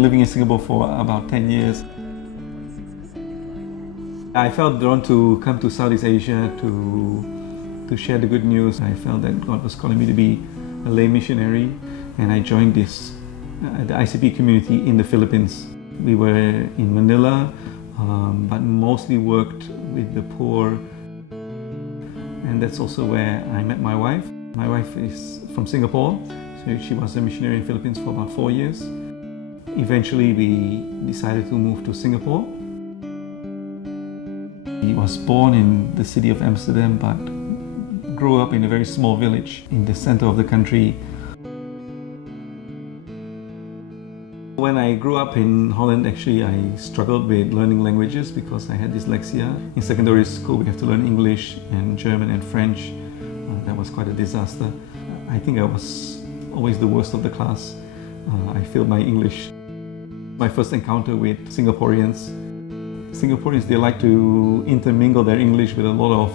been living in Singapore for about 10 years. I felt drawn to come to Southeast Asia to share the good news. I felt that God was calling me to be a lay missionary, and I joined the ICP community in the Philippines. We were in Manila, but mostly worked with the poor, and that's also where I met my wife. My wife is from Singapore, so she was a missionary in the Philippines for about 4 years. Eventually we decided to move to Singapore. He was born in the city of Amsterdam, but grew up in a very small village in the center of the country. When I grew up in Holland, actually I struggled with learning languages because I had dyslexia. In secondary school we have to learn English and German and French. That was quite a disaster. I think I was always the worst of the class. I failed my English. My first encounter with Singaporeans. Singaporeans, they like to intermingle their English with a lot of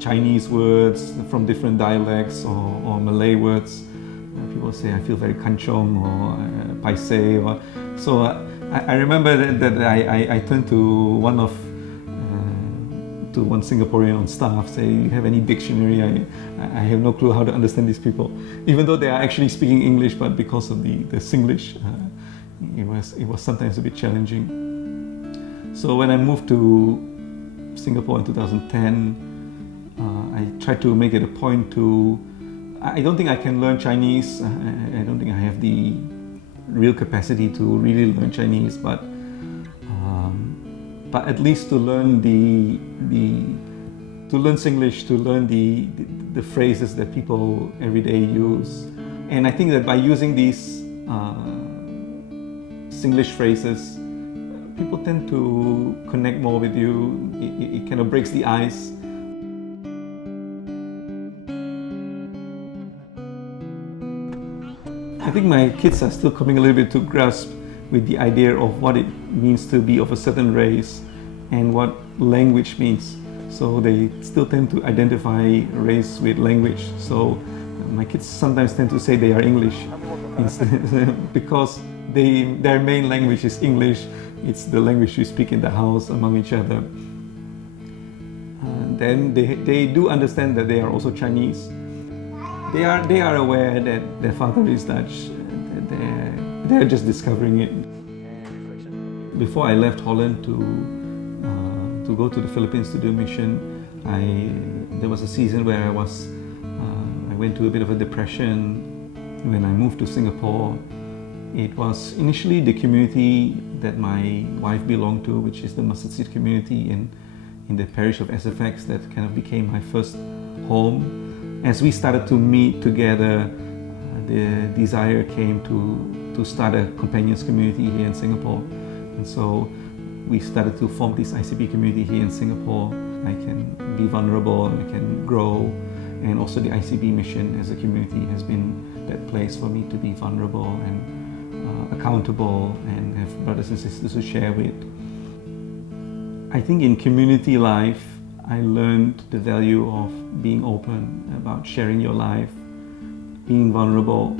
Chinese words from different dialects or Malay words. People say, I feel very kanchong or paise. So I remember that I turned to one Singaporean on staff, say, you have any dictionary? I have no clue how to understand these people. Even though they are actually speaking English, but because of the Singlish, it was sometimes a bit challenging. So when I moved to Singapore in 2010, I tried to make it a point to, I don't think I can learn Chinese. I don't think I have the real capacity to really learn Chinese, but at least to learn to learn Singlish, to learn the phrases that people every day use. And I think that by using these Singlish phrases, people tend to connect more with you. It kind of breaks the ice. I think my kids are still coming a little bit to grasp with the idea of what it means to be of a certain race and what language means. So they still tend to identify race with language. So my kids sometimes tend to say they are English because their main language is English. It's the language you speak in the house among each other. Then they do understand that they are also Chinese. They are aware that their father is Dutch. They're just discovering it. Before I left Holland to go to the Philippines to do a mission, there was a season where I went to a bit of a depression. When I moved to Singapore, it was initially the community that my wife belonged to, which is the Mustard Seed community in the parish of SFX, that kind of became my first home. As we started to meet together, the desire came to start a companions community here in Singapore. And so we started to form this ICP community here in Singapore. I can be vulnerable, I can grow, and also the ICB mission as a community has been that place for me to be vulnerable and accountable and have brothers and sisters to share with. I think in community life, I learned the value of being open about sharing your life, being vulnerable,